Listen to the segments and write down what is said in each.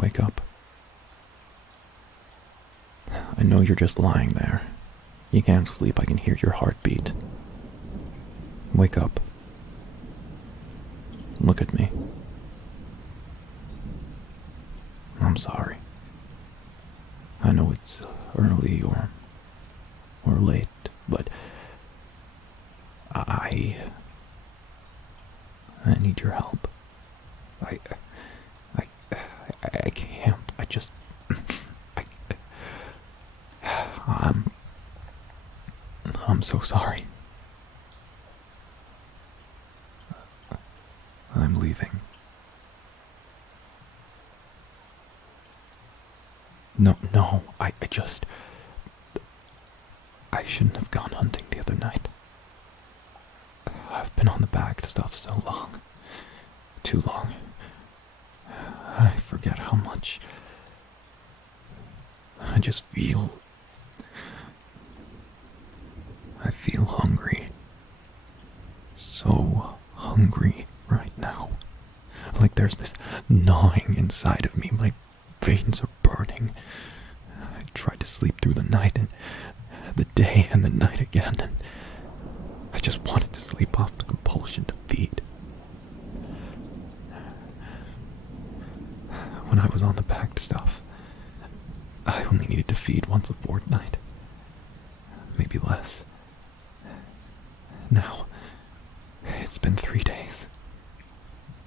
Wake up. I know you're just lying there. You can't sleep, I can hear your heartbeat. Wake up. Look at me. I'm sorry. I know it's early or late, but I need your help. I can't. I'm so sorry. I'm leaving. No, I shouldn't have gone hunting the other night. I've been on the bagged stuff so long. Too long. I forget how much. I feel hungry. So hungry right now. Like there's this gnawing inside of me. My veins are burning. I tried to sleep through the night and the day and the night again, and I just wanted to sleep off the compulsion to feed. When I was on the packed stuff, I only needed to feed once a fortnight. Maybe less. Now, it's been 3 days.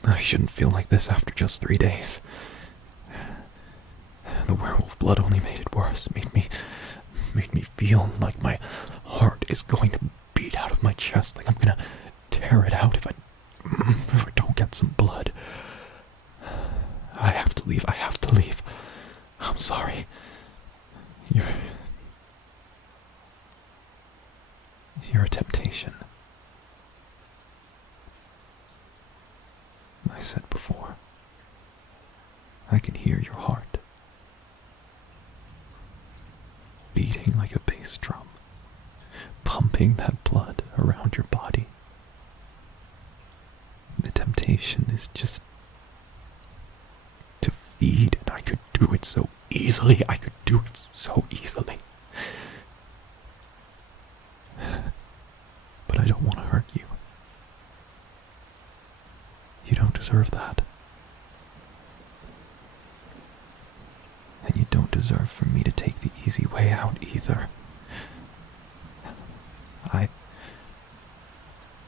I shouldn't feel like this after just 3 days. The werewolf blood only made it worse, made me feel like my heart is going to beat out of my chest, like I'm gonna tear it out if I don't get some blood. I have to leave. I'm sorry. You're a temptation. I said before, I can hear your heart beating like a bass drum, pumping that blood around your body. The temptation is just to feed, and I could do it so easily. But I don't want to hurt you. You don't deserve that. And you don't deserve for me to take the easy way out either. I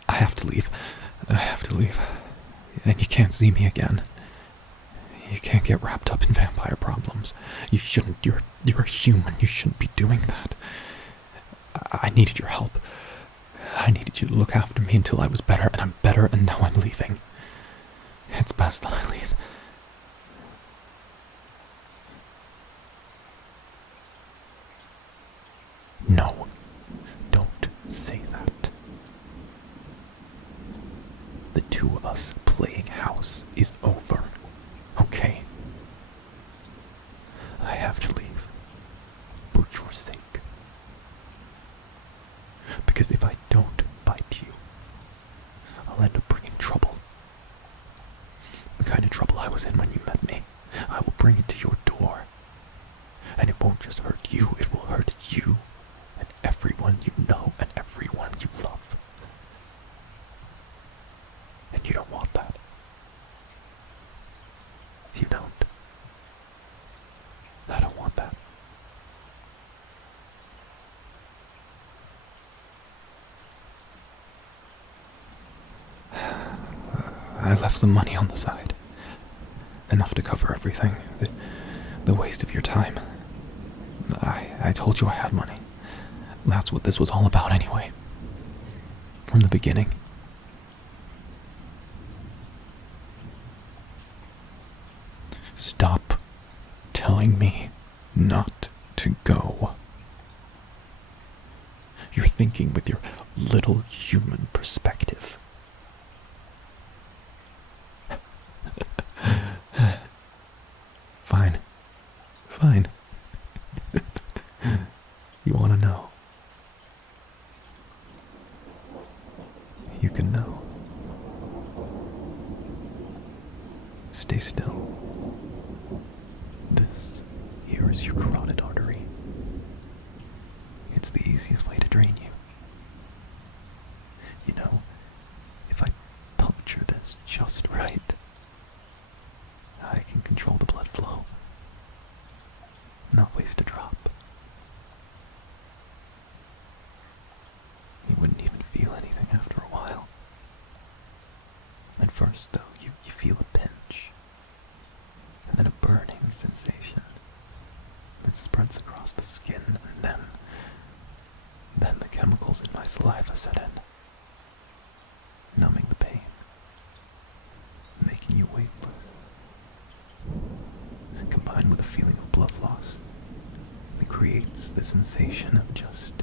have to leave. And you can't see me again. You can't get wrapped up in vampire problems. You shouldn't. You're a human. You shouldn't be doing that. I needed your help. I needed you to look after me until I was better, and I'm better, and now I'm leaving. It's best that I leave. No, don't say that. The two of us playing house is over, okay? I have to leave, for your sake. Because if I don't bite you, I'll end up bringing trouble. The kind of trouble I was in when you met me. I will bring it to your door. And it won't just hurt you, it will hurt you and everyone you know and everyone you love. And you don't want that. You don't. I don't want that. I left some money on the side. Enough to cover everything. The waste of your time. I told you I had money. That's what this was all about anyway. From the beginning. Stop telling me not to go. You're thinking with your little human perspective. Fine. You want to know? You can know. Stay still. This here is your carotid artery. It's the easiest way to drain you. You know, if I puncture this just right, I can control the blood flow. Not waste a drop. You wouldn't even feel anything after a while. At first, though, you feel a pinch, and then a burning sensation that spreads across the skin, and then the chemicals in my saliva set in, numbing the pain, making you weightless. Combined with a feeling of blood loss, it creates the sensation of just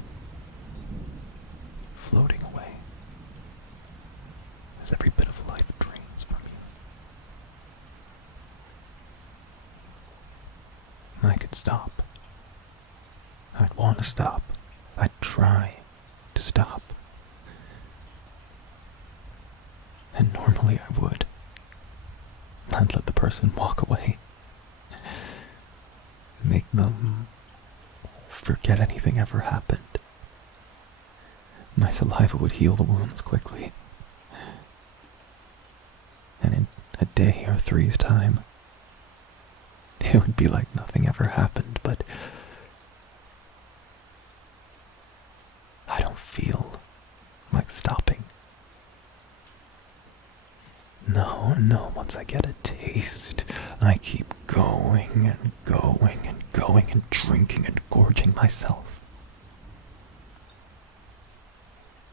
floating away as every bit of life drains from you. I could stop. I'd want to stop. I'd try to stop. And normally I would. I'd let the person walk away. Make them forget anything ever happened. My saliva would heal the wounds quickly. And in a day or three's time, it would be like nothing ever happened, but I don't feel like stopping. No, once I get a taste, I keep going and going and going and drinking and gorging myself.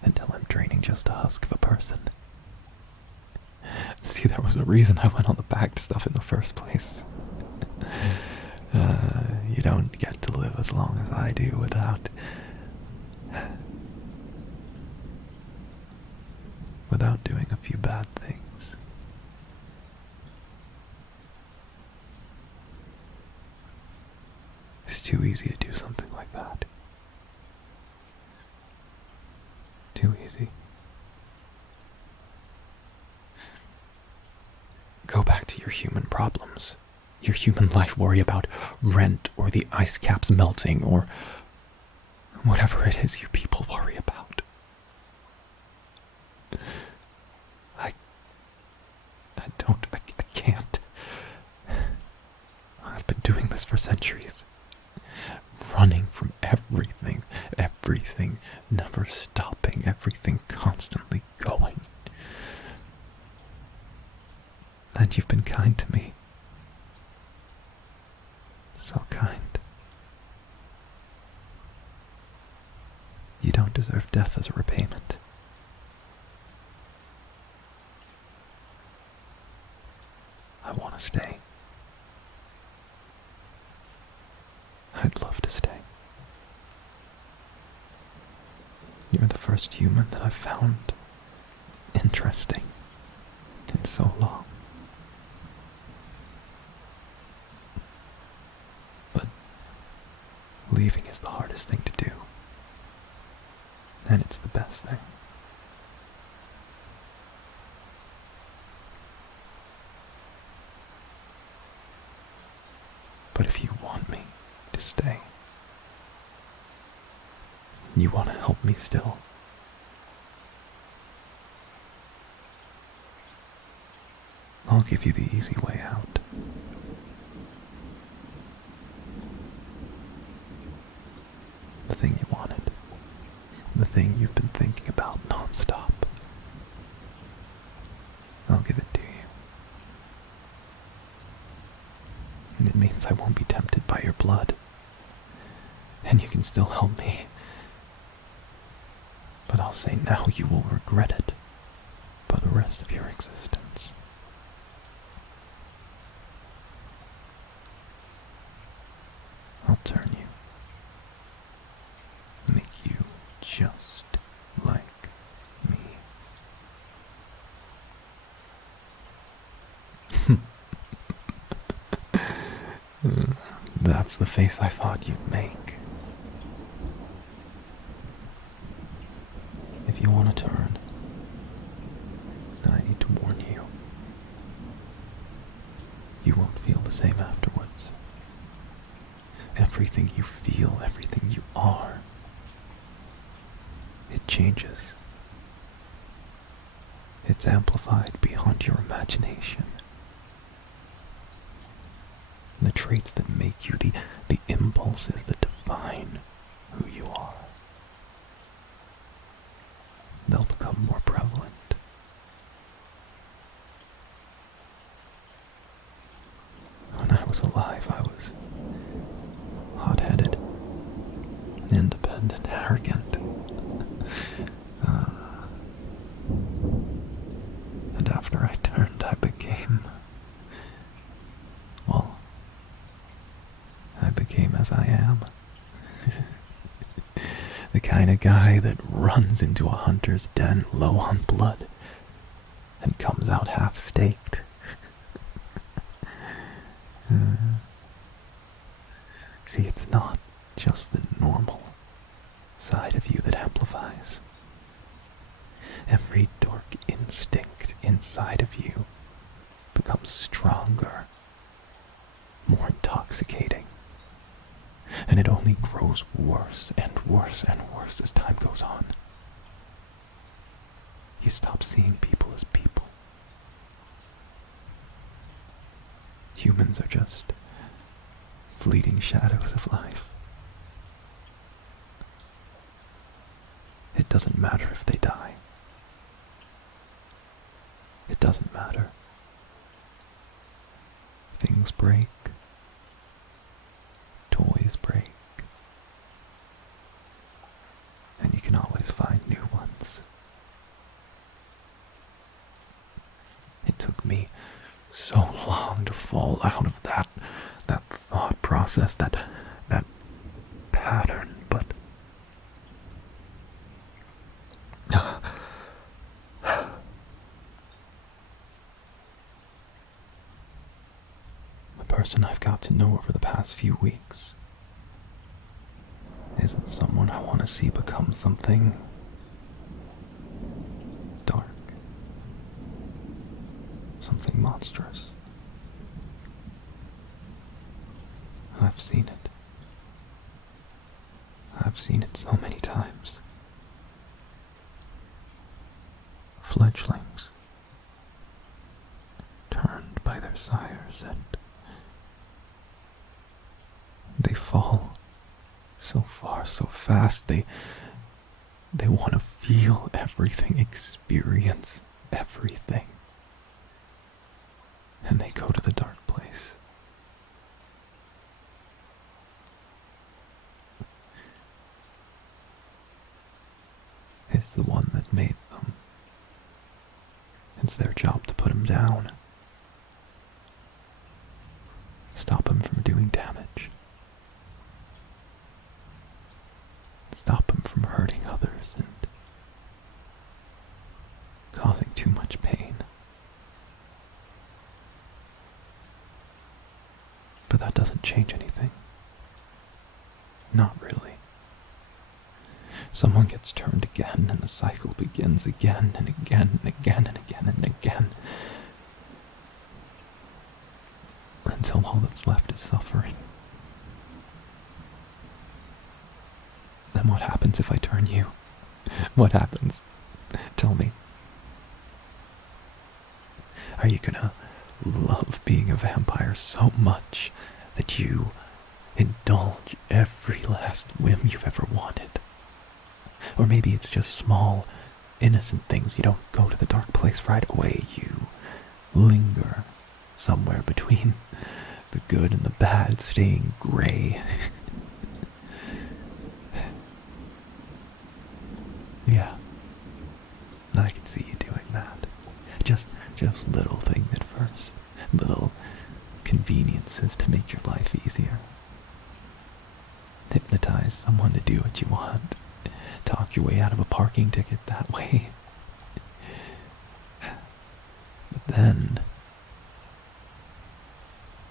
Until I'm draining just a husk of a person. See, there was a reason I went on the bagged stuff in the first place. You don't get to live as long as I do without doing a few bad things. It's too easy to do something like that. Too easy. Go back to your human problems. Your human life. Worry about rent or the ice caps melting or whatever it is you people worry about. I can't. I've been doing this for centuries. Running from everything, never stopping, everything constantly going. And you've been kind to me. So kind. You don't deserve death as a repayment. I want to stay. I'd love to stay. You're the first human that I've found interesting in so long. But leaving is the hardest thing to do. And it's the best thing. But if you want me to stay, you want to help me still, I'll give you the easy way out. The thing you wanted. The thing you've been thinking about nonstop. I'll give it to you. And it means I won't be tempted by your blood. And you can still help me. But I'll say now you will regret it for the rest of your existence. I'll turn you. Make you just like me. That's the face I thought you'd make. If you want to turn, I need to warn you. You won't feel the same afterwards. Everything you feel, everything you are, it changes. It's amplified beyond your imagination. The traits that make you, the impulses that define who you are, they'll become more prevalent. When I was alive, I was hot-headed, independent, arrogant. And after I turned, I became as I am. The kind of guy that runs into a hunter's den low on blood and comes out half-staked. See, it's not just the normal side of you that amplifies. Every dark instinct inside of you becomes stronger, more intoxicating. And it only grows worse and worse and worse as time goes on. You stop seeing people as people. Humans are just fleeting shadows of life. It doesn't matter if they die. It doesn't matter. Things break. Toys break. And you can always find new ones. It took me so long to fall out of that thought process, that pattern, but the person I've got to know over the past few weeks isn't someone I want to see become something dark, something monstrous. I've seen it. I've seen it so many times. Fledglings turned by their sires, and they fall so far, so fast. They want to feel everything, experience everything. And they go to the dark place. It's the one that made them. It's their job to put them down. Stop them from doing damage. Stop them from hurting others and causing too much pain. But that doesn't change anything. Not really. Someone gets turned again, and the cycle begins again and again and again and again and again. Until all that's left is suffering. Then what happens if I turn you? What happens? Tell me. Are you gonna love being a vampire so much that you indulge every last whim you've ever wanted? Or maybe it's just small, innocent things. You don't go to the dark place right away. You linger somewhere between the good and the bad, staying gray. Yeah, I can see you doing that. Just little things at first. Little conveniences to make your life easier. Hypnotize someone to do what you want. Talk your way out of a parking ticket that way. But then,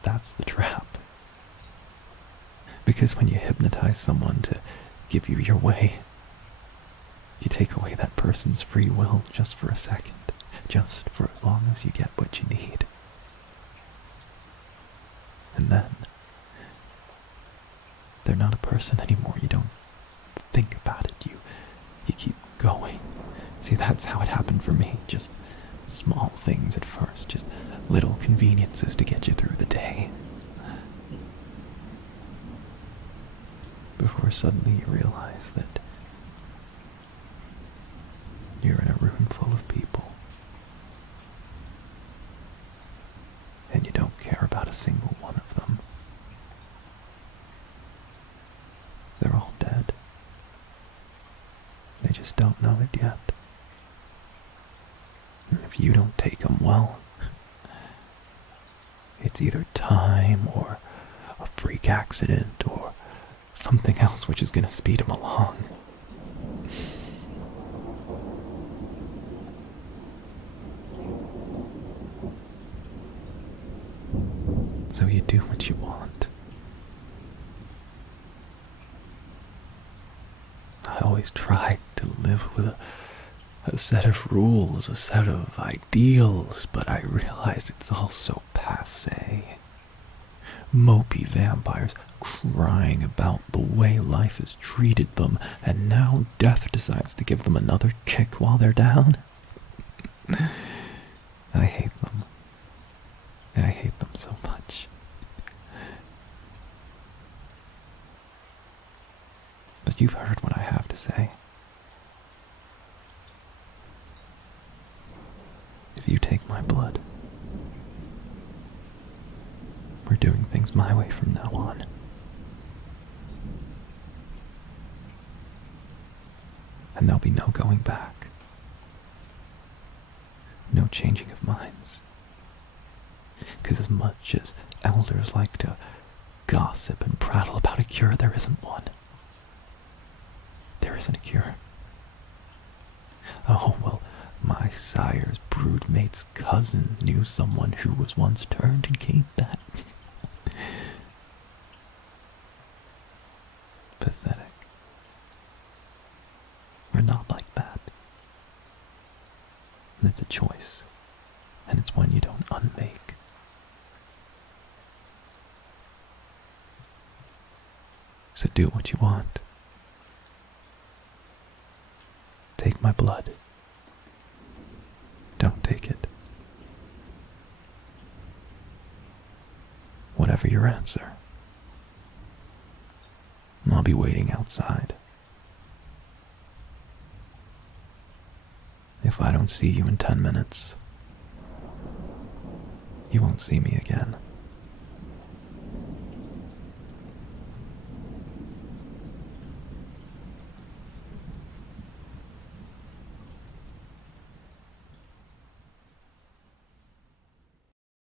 that's the trap. Because when you hypnotize someone to give you your way, you take away that person's free will just for a second. Just for as long as you get what you need. And then, person anymore. You don't think about it. You keep going. See, that's how it happened for me. Just small things at first, just little conveniences to get you through the day. Before suddenly you realize that you're in a room full of people, and you don't care about a single one of them. They're all dead. They just don't know it yet. And if you don't take them, well, it's either time or a freak accident or something else which is going to speed them along. So you do what you want. I always tried to live with a set of rules, a set of ideals, but I realize it's all so passé. Mopey vampires crying about the way life has treated them, and now death decides to give them another kick while they're down. I hate them. I hate them so much. But you've heard what I have to say. If you take my blood, we're doing things my way from now on. And there'll be no going back. No changing of minds. Because as much as elders like to gossip and prattle about a cure, there isn't one. There isn't a cure. Oh, well, my sire's broodmate's cousin knew someone who was once turned and came back. Pathetic. We're not like that. And it's a choice. And it's one you don't unmake. So do what you want. Take my blood. Don't take it. Whatever your answer, I'll be waiting outside. If I don't see you in 10 minutes, you won't see me again.